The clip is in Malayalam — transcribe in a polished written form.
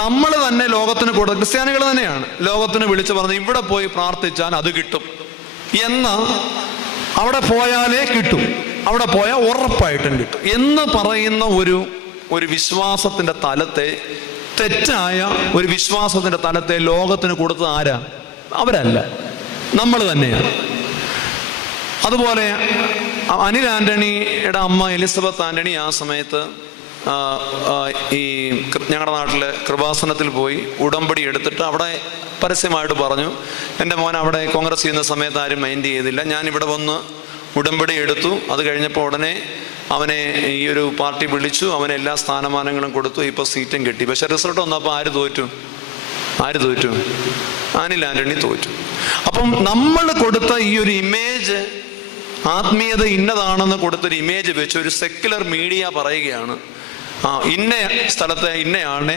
നമ്മൾ തന്നെ ലോകത്തിന് കൊടുത്ത, ക്രിസ്ത്യാനികൾ തന്നെയാണ് ലോകത്തിന് വിളിച്ചു പറഞ്ഞത് ഇവിടെ പോയി പ്രാർത്ഥിച്ചാൽ അത് കിട്ടും എന്ന്, അവിടെ പോയാലേ കിട്ടും, അവിടെ പോയാൽ ഉറപ്പായിട്ടും കിട്ടും എന്ന് പറയുന്ന ഒരു വിശ്വാസത്തിന്റെ തലത്തെ, തെറ്റായ ഒരു വിശ്വാസത്തിന്റെ തലത്തെ ലോകത്തിന് കൊടുത്തത് ആരാ? അവരല്ല, നമ്മൾ തന്നെയാണ്. അതുപോലെ അനിൽ ആന്റണിയുടെ അമ്മ എലിസബത്ത് ആന്റണി ആ സമയത്ത് ഈ ഞങ്ങളുടെ നാട്ടിലെ കൃപാസനത്തിൽ പോയി ഉടമ്പടി എടുത്തിട്ട് അവിടെ പരസ്യമായിട്ട് പറഞ്ഞു, എൻ്റെ മോൻ അവിടെ കോൺഗ്രസ് ചെയ്യുന്ന സമയത്ത് ആരും മൈൻഡ് ചെയ്തില്ല, ഞാൻ ഇവിടെ വന്ന് ഉടമ്പടി എടുത്തു, അത് കഴിഞ്ഞപ്പോൾ ഉടനെ അവനെ ഈ ഒരു പാർട്ടി വിളിച്ചു, അവന് എല്ലാ സ്ഥാനമാനങ്ങളും കൊടുത്തു, ഇപ്പോൾ സീറ്റും കിട്ടി. പക്ഷെ റിസൾട്ട് വന്നപ്പോൾ ആര് തോറ്റു? അനിൽ ആന്റണി തോറ്റു. അപ്പം നമ്മൾ കൊടുത്ത ഈ ഒരു ഇമേജ്, ആത്മീയത ഇന്നതാണെന്ന് കൊടുത്തൊരു ഇമേജ് വെച്ച് ഒരു സെക്യുലർ മീഡിയ പറയുകയാണ്, ഇന്ന സ്ഥലത്തെ ഇന്നയാളെ